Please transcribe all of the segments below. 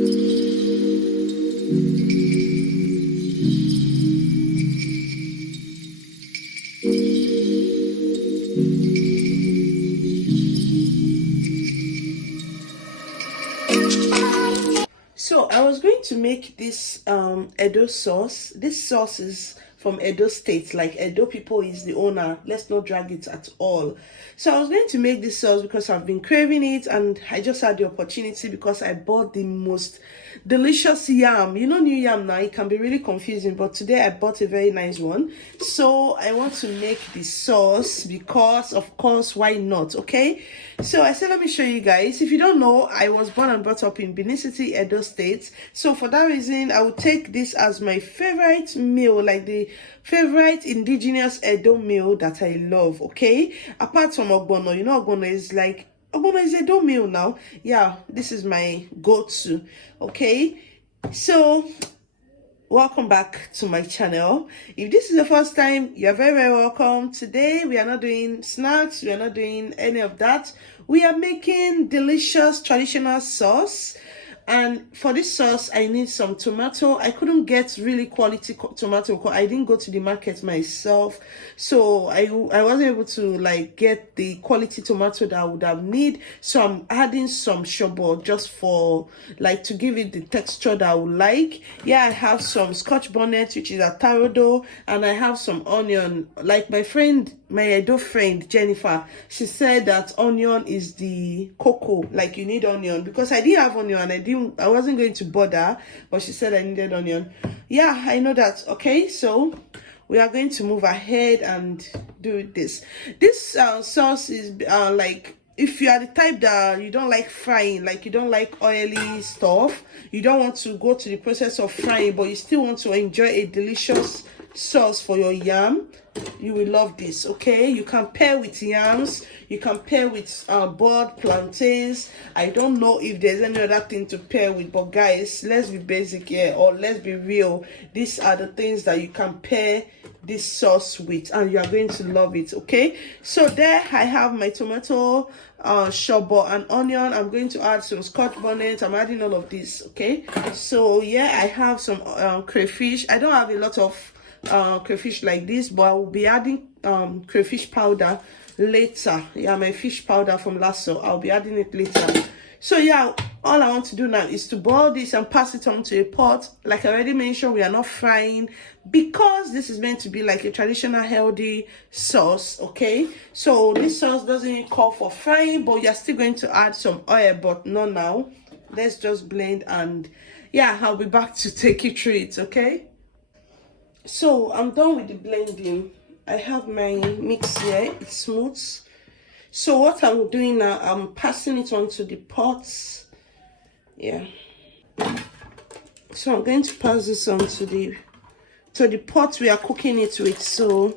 So I was going to make this Edo sauce. This sauce is from Edo State, like Edo people is the owner. Let's not drag it at all. So I was going to make this sauce because I've been craving it, and I just had the opportunity because I bought the most delicious yam. You know, new yam now, it can be really confusing, but today I bought a very nice one. So I want to make the sauce because, of course, why not? Okay, so I said, let me show you guys. If you don't know, I was born and brought up in Benin City, Edo State. So for that reason, I would take this as my favorite meal, like the favorite indigenous Edo meal that I love. Okay, apart from ogbono, you know, ogbono is like, ogbono is Edo meal now. Yeah, this is my go-to. Okay, so welcome back to my channel. If this is the first time, you're very, very welcome. Today we are not doing snacks, we are not doing any of that. We are making delicious traditional sauce. And for this sauce, I need some tomato. I couldn't get really quality tomato because I didn't go to the market myself. So I wasn't able to like get the quality tomato that I would have need. So I'm adding some shobo just for like to give it the texture that I would like. Yeah, I have some scotch bonnet, which is a tarodo, and I have some onion. Like my friend, my Edo friend Jennifer, she said that onion is the cocoa, like you need onion, because I didn't have onion and I wasn't going to bother, but she said I needed onion. Yeah, I know that. Okay, so we are going to move ahead and do this. This sauce is like, if you are the type that you don't like frying, like you don't like oily stuff, you don't want to go to the process of frying, but you still want to enjoy a delicious sauce for your yam, you will love this. Okay, you can pair with yams, you can pair with boiled plantains. I don't know if there's any other thing to pair with, but guys, let's be basic here, or let's be real. These are the things that you can pair this sauce with, and you are going to love it. Okay, so there I have my tomato, shobo, and onion. I'm going to add some scotch bonnet. I'm adding all of this. Okay, so yeah, I have some crayfish. I don't have a lot of crayfish like this, but I will be adding crayfish powder later. Yeah, my fish powder from Lasso, I'll be adding it later. So yeah, all I want to do now is to boil this and pass it on to a pot. Like I already mentioned, we are not frying because this is meant to be like a traditional healthy sauce. Okay, so this sauce doesn't call for frying, but you're still going to add some oil, but not now. Let's just blend, and yeah, I'll be back to take you through it. Okay, so I'm done with the blending. I have my mix here, it's smooth. So what I'm doing now, I'm passing it onto the pots. Yeah, so I'm going to pass this on to the pot we are cooking it with. So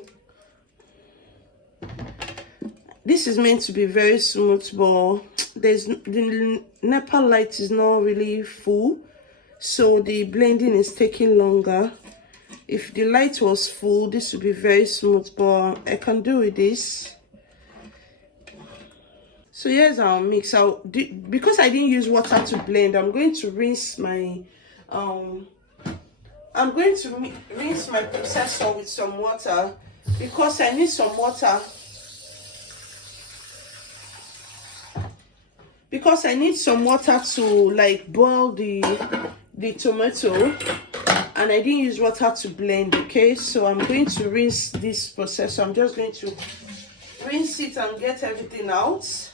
this is meant to be very smooth, but the NEPA light is not really full, so the blending is taking longer. If the light was full, this would be very smooth, but I can do with this. So here's our mix. Because I didn't use water to blend, I'm going to rinse my rinse my processor with some water, because I need some water. Because I need some water to like boil the tomato, and I didn't use water to blend. Okay, so I'm going to rinse this processor. I'm just going to rinse it and get everything out.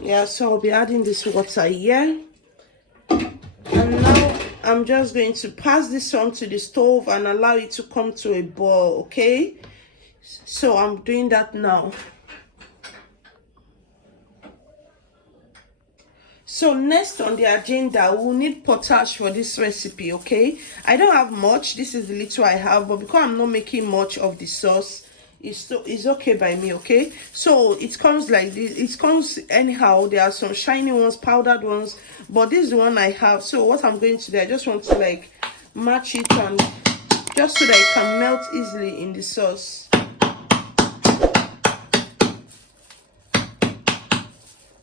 Yeah, so I'll be adding this water here, and now I'm just going to pass this on to the stove and allow it to come to a boil. Okay, so I'm doing that now. So next on the agenda, we'll need potash for this recipe. Okay, I don't have much. This is the little I have, but because I'm not making much of the sauce, it's okay by me. Okay, so it comes like this. It comes anyhow. There are some shiny ones, powdered ones, but this is the one I have. So what I'm going to do, I just want to like match it, and just so that it can melt easily in the sauce.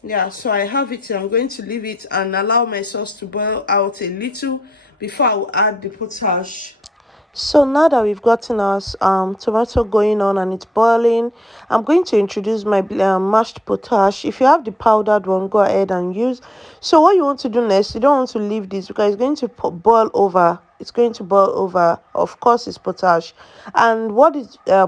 Yeah, so I have it here. I'm going to leave it and allow my sauce to boil out a little before I will add the potash. So now that we've gotten our tomato going on and it's boiling, I'm going to introduce my mashed potash. If you have the powdered one, go ahead and use. So what you want to do next, you don't want to leave this because it's going to boil over. It's going to boil over. Of course, it's potash. And what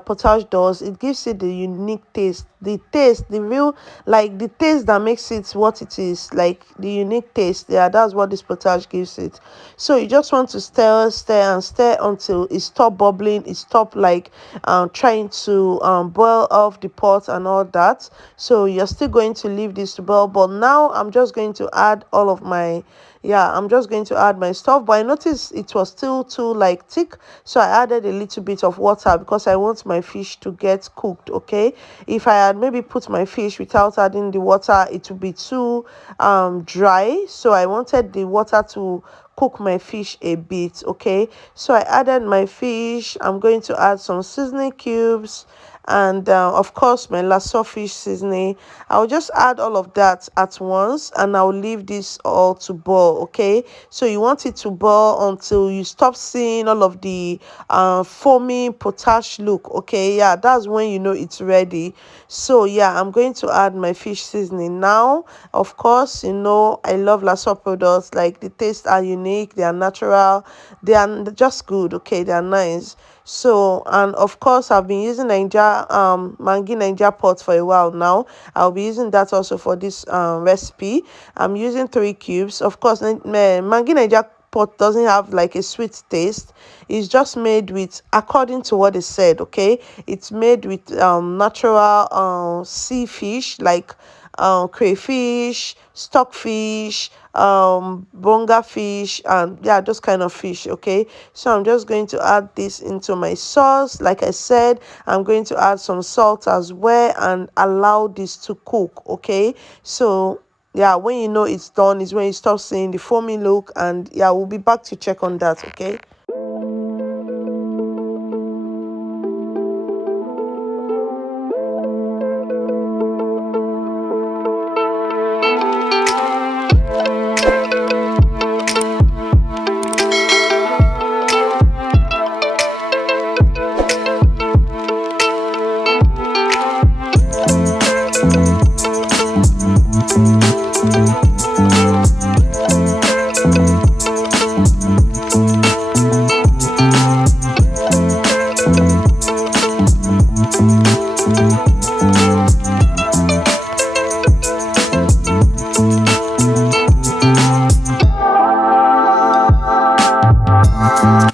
potash does, it gives it the unique taste. The taste, the real, like the taste that makes it what it is, like the unique taste. Yeah, that's what this potash gives it. So you just want to stir, stir, and stir until it stop bubbling, it stop like trying to boil off the pot and all that. So you're still going to leave this to boil, but now I'm just going to add all of my I'm just going to add my stuff. But I noticed it was still too like thick, so I added a little bit of water because I want my fish to get cooked. Okay, if I had maybe put my fish without adding the water, it would be too dry, so I wanted the water to cook my fish a bit. Okay, so I added my fish. I'm going to add some seasoning cubes and of course my lasso fish seasoning. I'll just add all of that at once and I'll leave this all to boil. Okay, so you want it to boil until you stop seeing all of the foamy potash look. Okay, yeah, that's when you know it's ready. So yeah, I'm going to add my fish seasoning now. Of course, you know I love lasso products. Like, the tastes are unique, they are natural, they are just good. Okay, they are nice. So, and of course I've been using Mangi Ninja pot for a while now. I'll be using that also for this recipe. I'm using 3 cubes. Of course, Mangi Ninja pot doesn't have like a sweet taste. It's just made with, according to what they said. Okay, it's made with natural sea fish, like crayfish, stockfish, bonga fish, and yeah, those kind of fish. Okay, so I'm just going to add this into my sauce. Like I said, I'm going to add some salt as well and allow this to cook. Okay, so yeah, when you know it's done is when you stop seeing the foamy look, and yeah, we'll be back to check on that. Okay.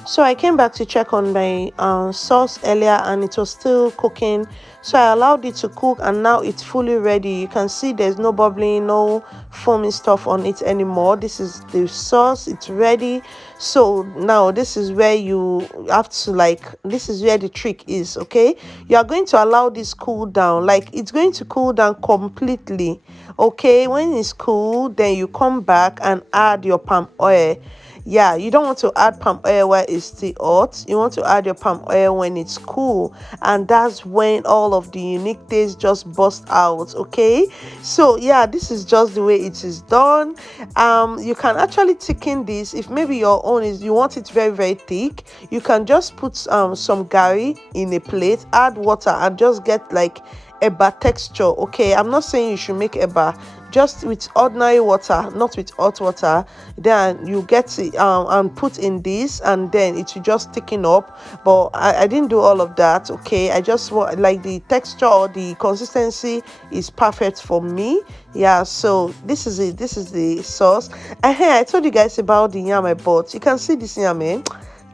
So I came back to check on my sauce earlier and it was still cooking. So I allowed it to cook and now it's fully ready. You can see there's no bubbling, no foamy stuff on it anymore. This is the sauce, it's ready. So now this is where you have to, like, this is where the trick is. Okay, you are going to allow this cool down. Like, it's going to cool down completely. Okay, when it's cool, then you come back and add your palm oil. Yeah, you don't want to add palm oil while it's still hot. You want to add your palm oil when it's cool, and that's when all of the unique taste just bust out. Okay, so yeah, this is just the way it is done. You can actually thicken this. If maybe your own is, you want it very very thick, you can just put some gari in a plate, add water, and just get like eba texture. Okay, I'm not saying you should make eba, just with ordinary water, not with hot water. Then you get it and put in this, and then it will just thicken up. But I didn't do all of that. Okay, I just want, like, the texture or the consistency is perfect for me. Yeah, so this is it. This is the sauce. I told you guys about the yam I bought. You can see this yam, eh?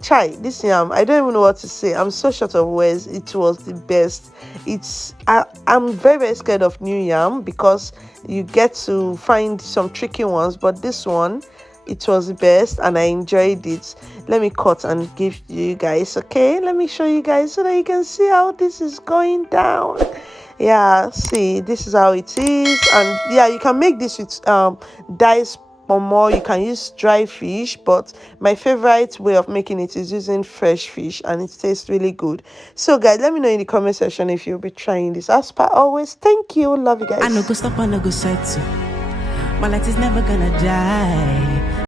Chai, this yam, I don't even know what to say. I'm so short of words. It was the best. I'm very very scared of new yam because you get to find some tricky ones, but this one, it was the best and I enjoyed it. Let me cut and give you guys. Okay, let me show you guys so that you can see how this is going down. Yeah, see, this is how it is. And yeah, you can make this with diced pomo, you can use dry fish, but my favorite way of making it is using fresh fish, and it tastes really good. So guys, let me know in the comment section if you'll be trying this. As per always, thank you, love you guys. I no go stop, I no go settle. My light is never gonna die.